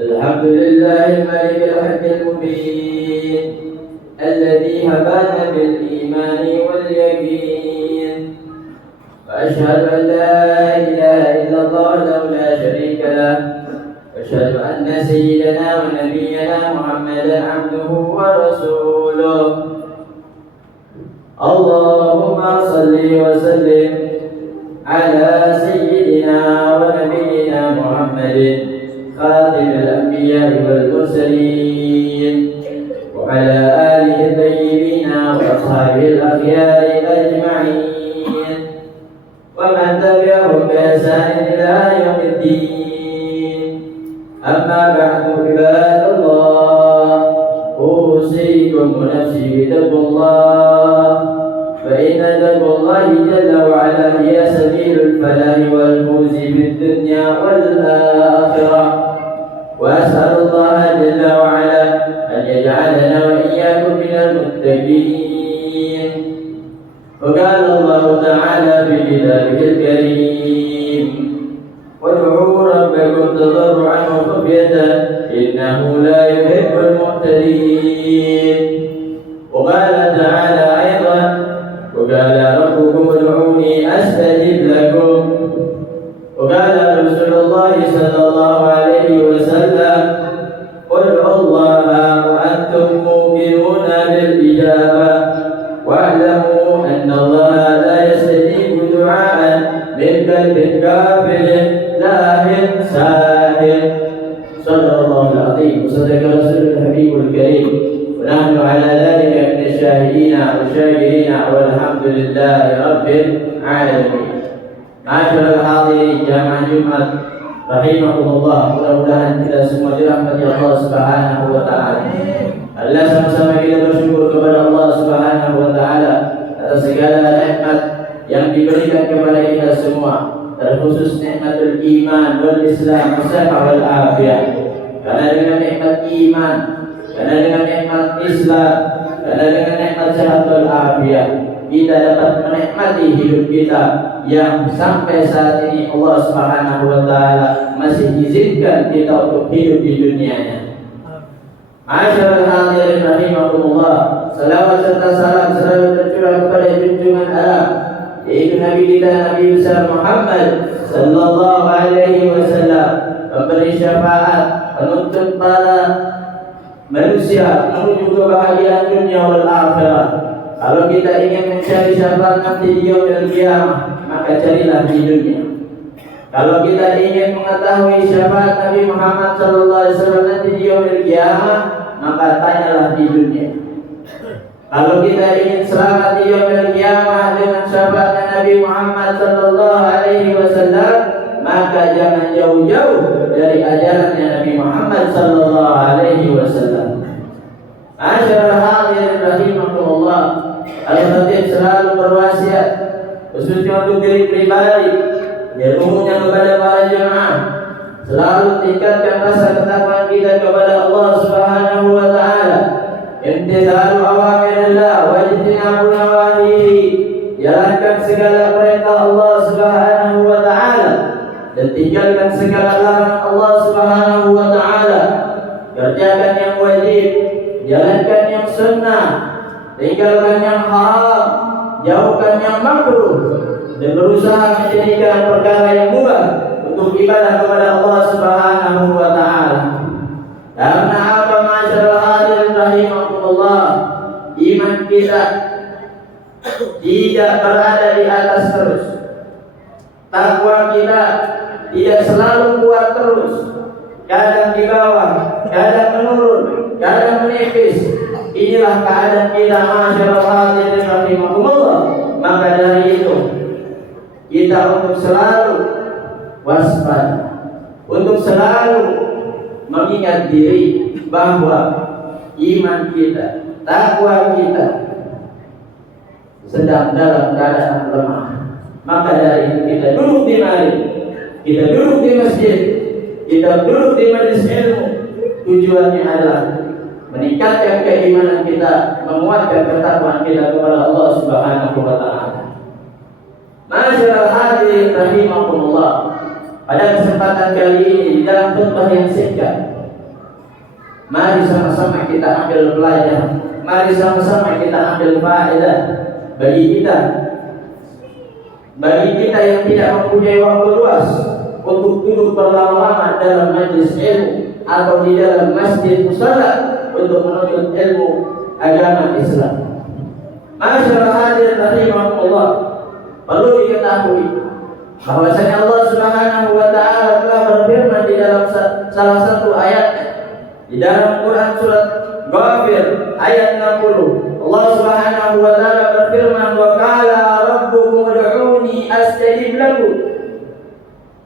الحمد لله الملك الحق المبين الذي هبانا بالإيمان واليقين، وأشهد أن لا إله إلا الله وحده لا شريك له، وأشهد أن سيدنا ونبينا محمدا عبده ورسوله. اللهم صل وسلم على سيدنا ونبينا محمد خاتم الأنبياء والمرسلين، وعلى آله الطيبين وأصحابه الأخيار أجمعين، ومن تبعهم بإحسان إلى يوم الدين. أما بعد، عباد الله، أوصيكم ونفسي بتقوى الله، فإن تقوى الله جل وعلا هي سبيل الفلاح والفوز في الدنيا والآخرة. وأسأل الله جل وعلا أن يجعلنا وإياكم من المتقين. وقال الله تعالى في كتابه الكريم: وادعوا ربكم تضرعا وخفية إنه لا يحب المعتدين. وقال تعالى أيضا: وقال ربكم ادعوني أستجب لكم. وقال رسول الله صلى الله عليه وسلم: ادعوا الله وأنتم موقنون بالإجابة، واعلموا أن الله لا يستجيب دعاء من قلب كافر لاهٍ ساهٍ. صدق الله العظيم وصدق رسول الحبيب الكريم، ونحن على ذلك من الشاهدين والشاكرين، والحمد لله رب العالمين. معاشر الحاضرين جامع Jumat rahimahumullah. Mudah-mudahan kita semua dirahmati Allah Subhanahu wa taala. Allah, sama-sama kita bersyukur kepada Allah Subhanahu wa taala atas segala nikmat yang diberikan kepada kita semua, terkhusus nikmatul iman wal Islam wal afiyah. Karena dengan nikmat iman, karena dengan nikmat Islam, karena dengan nikmat sehat wal afiyah, kita dapat menikmati hidup kita yang sampai saat ini Allah Subhanahu wa taala masih izinkan kita untuk hidup di dunianya. Masyaallah hadirin rahimakumullah. Salawat serta salam selalu tercurah kepada junjungan alam, yaitu Nabi kita Nabi besar Muhammad sallallahu alaihi wasallam, pemberi syafaat, penuntut para manusia menuju kebahagiaan dunia wal akhirah. Kalau kita ingin mencari syafaat nanti di yaumil qiyamah, maka carilah di dunia. Kalau kita ingin mengetahui syafaat Nabi Muhammad sallallahu alaihi wasallam nanti di yaumil qiyamah, maka tanyalah di dunia. Kalau kita ingin selamat di yaumil qiyamah dengan syafaat Nabi Muhammad sallallahu alaihi wasallam, maka jangan jauh-jauh dari ajarannya Nabi Muhammad sallallahu alaihi wasallam. Masyaallah hadirin rahimakumullah. Al-Khatib selalu berwasiat khususnya untuk diri pribadi dan umumnya kepada para jemaah, selalu tingkatkan rasa ketakwaan kita kepada Allah Subhanahu wa taala. Imtithalu awamirillah wa ijtinabu nawahihi. Jalankan segala perintah Allah Subhanahu wa taala dan tinggalkan segala larangan Allah Subhanahu wa taala. Kerjakan yang wajib, jalankan yang sunnah, tinggalkan yang haram, jauhkan yang makruh, dan berusaha menjadikan perkara yang mubah untuk ibadah kepada Allah Subhanahu wa taala. Karena apa, masyaallah hadirin rahimakumullah, iman kita tidak berada di atas terus. Takwa kita tidak selalu kuat terus. Kadang di bawah, kadang menurun, kadang menipis. Inilah keadaan kita, masyaallah hadirin rahimakumullah. Maka dari itu kita untuk selalu waspada, untuk selalu mengingat diri bahwa iman kita, takwa kita sedang dalam keadaan lemah. Maka dari itu kita duduk di mari, kita duduk di masjid, kita duduk di majelis ilmu. Tujuannya adalah meningkatkan keimanan kita, menguatkan ketakwaan kita kepada Allah Subhanahu wa taala. Masyaallah hadirin rahimakumullah. Pada kesempatan kali ini di dalam khutbah yang singkat, mari sama-sama kita ambil pelajaran, mari sama-sama kita ambil faedah bagi kita yang tidak mempunyai waktu luas untuk duduk berlama-lama dalam majelis ilmu atau di dalam masjid musala untuk menuntut ilmu agama Islam. Masyaallah hadirin rahimakumullah, perlu diketahui bahwasanya Allah Subhanahu wa taala telah berfirman di dalam salah satu ayatnya di dalam Quran surat Ghafir ayat 60. Allah Subhanahu wa taala berfirman, wa qala rabbukum ud'uni astajib lakum.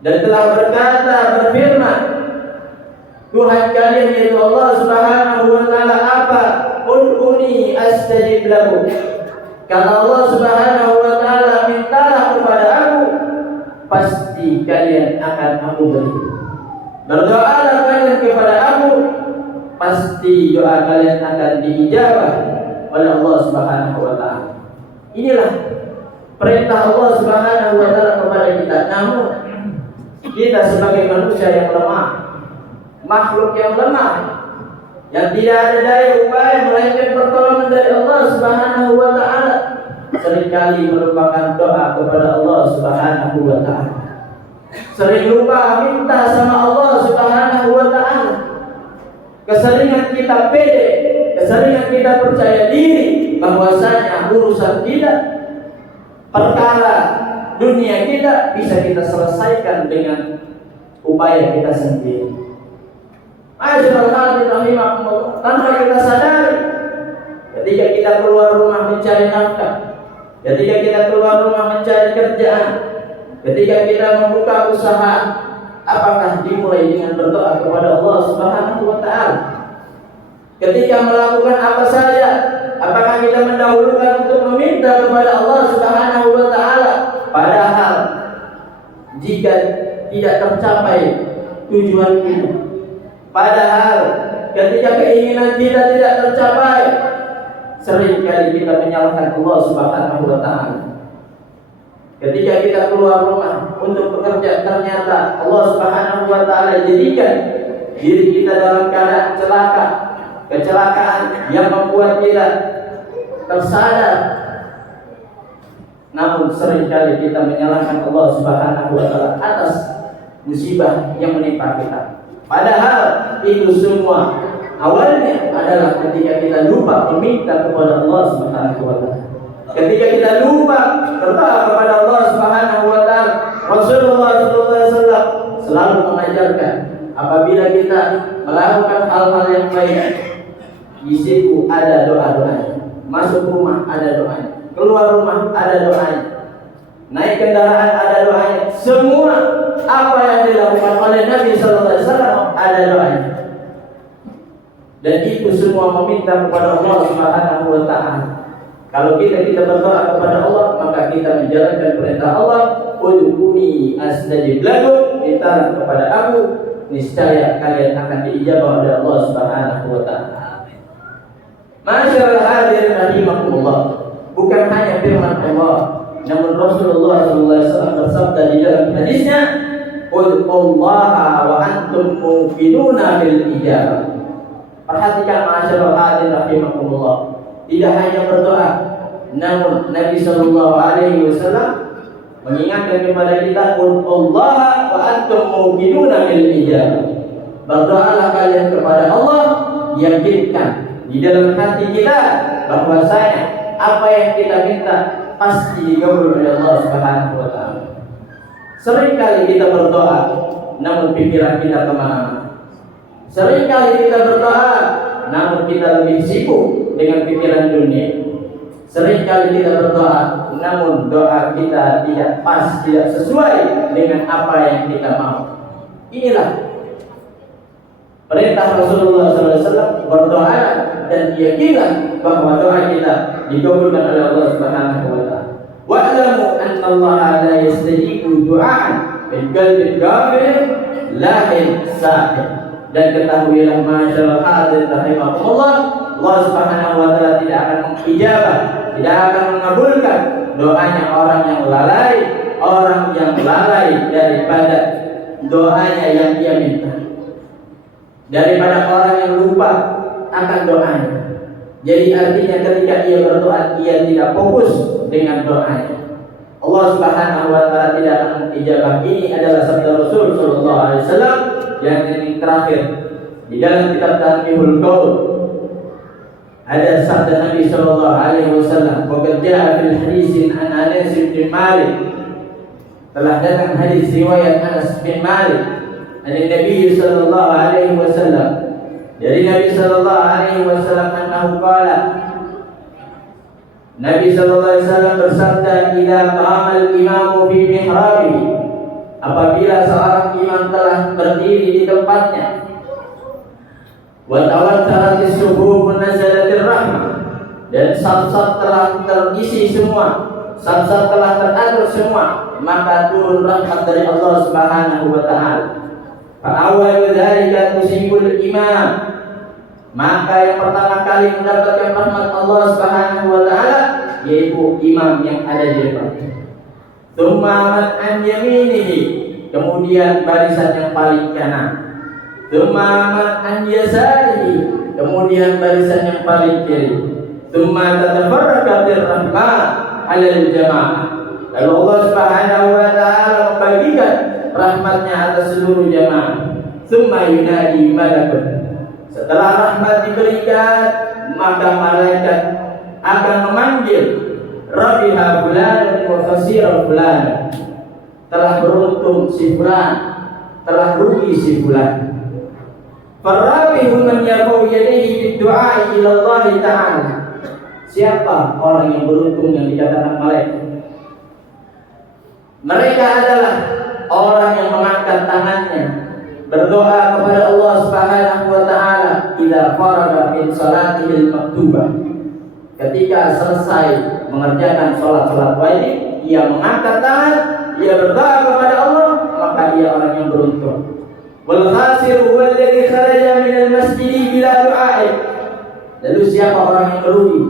Dan telah berfirman Tuhan kalian yaitu Allah Subhanahu wa taala apa? Ud'uni astajib lakum. Kata Allah Subhanahu wa taala, mintalah kepada aku, pasti kalian akan aku beri. Berdoalah kalian kepada aku, pasti doa kalian akan diijabah oleh Allah Subhanahu wa taala. Inilah perintah Allah Subhanahu wa taala kepada kita. Namun kita sebagai manusia yang lemah, makhluk yang lemah, yang tidak ada daya upaya melainkan pertolongan dari Allah Subhanahu wa taala, seringkali melupakan doa kepada Allah Subhanahu wa taala. Sering lupa minta sama Allah Subhanahu wa taala. Keseringan kita pede, keseringan kita percaya diri bahwasanya urusan kita, perkara dunia kita bisa kita selesaikan dengan upaya kita sendiri. Rahimahullah, tanpa kita sadari, ketika kita keluar rumah mencari nafkah, ketika kita keluar rumah mencari kerjaan, ketika kita membuka usaha Apakah dimulai dengan berdoa kepada Allah Subhanahu wa taala? Ketika melakukan apa saja, apakah kita mendahulukan untuk meminta kepada Allah Subhanahu wa taala? Padahal jika tidak tercapai tujuan kita, padahal ketika keinginan kita tidak tercapai, seringkali kita menyalahkan Allah Subhanahu wa taala. Ketika kita keluar rumah untuk bekerja, ternyata Allah Subhanahu wa taala jadikan diri kita dalam keadaan celaka, kecelakaan yang membuat kita tersadar. Namun seringkali kita menyalahkan Allah Subhanahu wa taala atas musibah yang menimpa kita. Padahal itu semua awalnya adalah ketika kita lupa meminta kepada Allah Subhanahu wa taala. Ketika kita lupa berdoa kepada Allah Subhanahu wa taala, Rasulullah sallallahu alaihi wasallam selalu mengajarkan apabila kita melakukan hal-hal yang baik, di situ ada doa-doanya. Masuk rumah ada doanya, keluar rumah ada doanya, naik kendaraan ada doanya. Semua apa yang dilakukan oleh Nabi sallallahu alaihi wasallam ada doanya. Dan itu semua meminta kepada Allah Subhanahu wa taala. Kalau kita berdoa kepada Allah, maka kita menjalankan perintah Allah, ud'uni astajib lakum, mintalah kepada aku, niscaya kalian akan diijabah oleh Allah Subhanahu wa taala. Masyaallah hadirin rahimakumullah. Bukan hanya firman Allah, namun Rasulullah sallallahu alaihi wasallam bersabda di dalam hadisnya, "Ud'ullaha wa antum muqinuna bil ijabah." Perhatikan masyaallah hadirin rahimakumullah. Tidak hanya berdoa, namun Nabi sallallahu alaihi wasallam mengingatkan kepada kita, "Ud'ullaha wa antum muqinuna bil ijabah." Berdoalah kalian kepada Allah, yakinkan di dalam hati kita bahwasanya apa yang kita minta pasti dikabul oleh Allah Subhanahu wa taala. Seringkali kita berdoa, namun pikiran kita kemana-mana. Seringkali kita berdoa, namun kita lebih sibuk dengan pikiran dunia. Seringkali kita berdoa, namun doa kita tidak pas, tidak sesuai dengan apa yang kita mau. Inilah perintah Rasulullah SAW, berdoa dan yakinlah bahwa doa kita dikabulkan oleh Allah Subhanahu wa taala. Wa'lamu anna Allah la yastajibu du'aan min qalbin ghafil lahin sa'id. Dan ketahuilah masyaallah hadirin rahimahullah, Allah Subhanahu wa taala tidak akan mengijabah, tidak akan mengabulkan doanya orang yang lalai daripada doanya yang dia minta, daripada orang yang lupa akan doanya. Jadi artinya ketika dia berdoa, dia tidak fokus dengan doanya, Allah Subhanahu wa taala tidak akan mengijabah. Ini adalah sabda Rasul sallallahu alaihi wasallam yang ini terakhir di dalam kitab Tanbihul Qaul. Ada sabda Nabi sallallahu alaihi wasallam, "Wa qad jaa fil hadisin an Anas bin Malik." Telah datang hadis riwayat Anas bin Malik dari Nabi sallallahu alaihi wasallam, dari Nabi sallallahu alaihi wasallam annahu qala, Nabi sallallahu alaihi wasallam bersabda, "Idza qama al-imamu fi mihrabihi." Apabila seorang imam telah berdiri di tempatnya, wa tawattarat as-suhuf nazalatir rahmah, dan saf-saf telah terisi semua, saf-saf telah teratur semua, maka turun rahmat dari Allah Subhanahu wa taala. Fa awwalu dzalika tusibul imam, maka yang pertama kali mendapatkan rahmat Allah Subhanahu wa taala yaitu imam yang ada di depan. Tsumma man an yaminihi, kemudian barisan yang paling kanan. Tsumma man an yasarihi, kemudian barisan yang paling kiri. Tsumma tatafarraqatir rahmah 'alal jamaah. Lalu Allah Subhanahu wa taala membagikan rahmatnya atas seluruh jamaah. Tsumma yunadi malakun, setelah rahmat diberikan, maka malaikat akan memanggil, Rabiha fulan wa khasira fulan, telah beruntung si fulan, telah rugi si fulan. Farabihu man yarfa'u yadayhi bid-du'a ila Allah Ta'ala. Siapa orang yang beruntung yang dikatakan malaikat? Mereka adalah orang yang mengangkat tangannya berdoa kepada Allah Subhanahu wa taala idza faraga min salatihil maktubah. Ketika selesai mengerjakan salat-salat wajib, ia mengangkat tangan, ia berdoa kepada Allah, maka ia orang yang beruntung. Wal khasir huwa alladhi kharaja min al-masjid bila du'a'i. Lalu siapa orang yang merugi?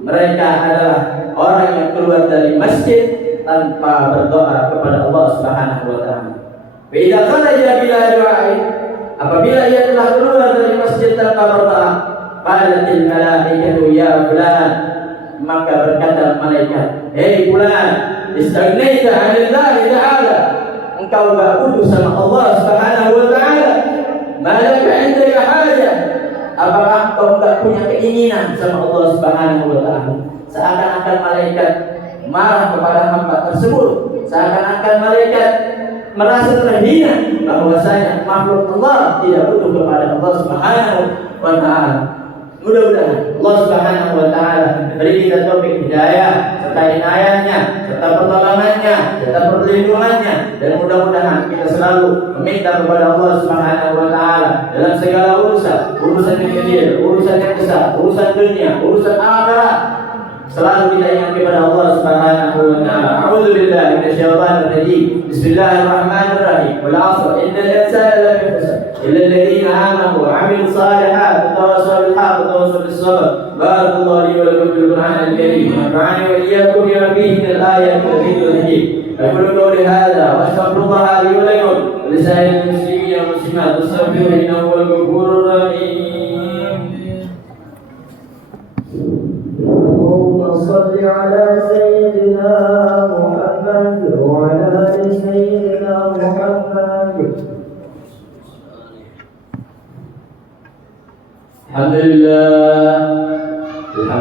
Mereka adalah orang yang keluar dari masjid tanpa berdoa kepada Allah Subhanahu wa taala. Wa idza kharaja bila du'a'i, apabila ia telah keluar dari masjid tanpa berdoa, qalatil malaikatu ya fulan, maka berkata malaikat, hei fulan, istagnaita 'anillahi ta'ala, engkau enggak butuh sama Allah Subhanahu wa taala. Malaka 'indaka hajah, apakah engkau enggak punya keinginan sama Allah Subhanahu wa taala? Seakan-akan malaikat marah kepada hamba tersebut, seakan-akan malaikat merasa terhina bahwasanya makhluk Allah tidak butuh kepada Allah Subhanahu wa taala. Mudah-mudahan Allah Subhanahu wa taala beri kita taufik hidayah serta inayahnya, serta pertolongannya, serta perlindungannya, dan mudah-mudahan kita selalu meminta kepada Allah Subhanahu wa taala dalam segala urusan yang kecil, urusan yang besar, urusan dunia, urusan akhirat. Selalu kita ingat kepada Allah Subhanahu wa taala. A'udzu billahi minasyaitonir rajim. Bismillahirrahmanirrahim. Wal 'asr innal insana lafi khusr illa alladziina aamanu wa 'amilus shalihaati wa tawassaw bil haqqi wa tawassaw bis sabr. Barakallahu li wa lakum fil Qur'anil karim wa nafa'ani wa iyyakum bima fihi minal ayati wa dhikril hakim. Aqulu qawli hadza wa astaghfirullaha li wa lakum wa li sa'iril muslimina wal muslimat wastaghfiruhu innahu huwal ghafurur rahim. صل على سيدنا محمد وعلى آل سيدنا محمد. الحمد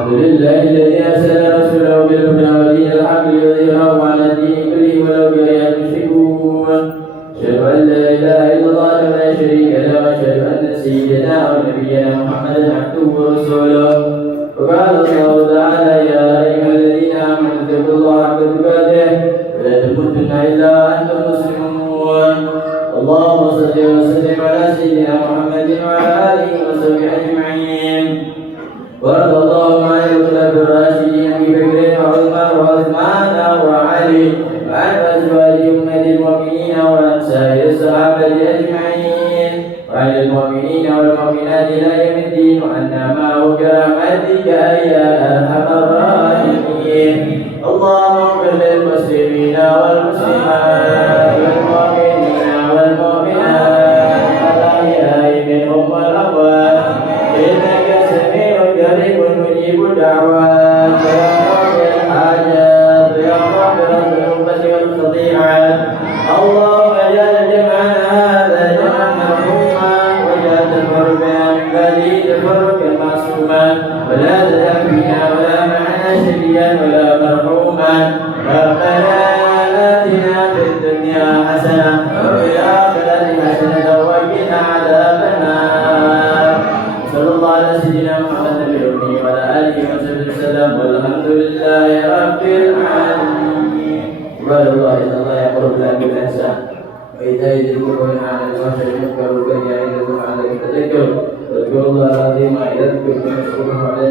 لله الذي أرسل رسوله بالهدى ودين الحق ليظهره على الدين كله ولو كره المشركون. أشهد أن لا إله إلا الله لا شريك له وأشهد أن سيدنا ونبينا محمدا عبده ورسوله. وقال الله تعالى يا أيها الذين آمنوا اتقوا الله حق تقاته ولا تموتن إلا وأنتم مسلمون. اللهم صل وسلم على سيدنا محمد وعلى آله وصحبه أجمعين. وارض اللهم عن الخلفاء الراشدين أبي بكر وعمر وعثمان وعلي وعن أزواج أمة المؤمنين وعن سائر الصحابة أجمعين وعن المؤمنين والمؤمنات إلى يوم الدين وعنا معه برحمتك يا أرحم الراحمين. اللهم اغفر للمسلمين والمسلمات والمؤمنين والمؤمنات الأحياء منهم والأموات إنك سميع قريب مجيب الدعوات يا قاضي الحاجات يا غافر الذنوب والخطيئات. اللهم اجعل جمعنا هذا جمعا مرحوما واجعل تفرقنا من بعده تفرقا معصوما ولا تدع فينا ولا معنا شقيا ولا مرحوما. ربنا آتنا في الدنيا حسنة وفي الآخرة حسنة وقنا عذاب النار. صلى الله على سيدنا محمد النبي وعلى آله وصحبه وسلم والحمد لله رب العالمين. عباد الله إن الله يأمر بالعدل والإحسان وإيتاء ذي القربى وينهى عن الفحشاء والمنكر والبغي يعظكم لعلكم تذكرون. واذكروا الله العظيم يذكركم واشكروه على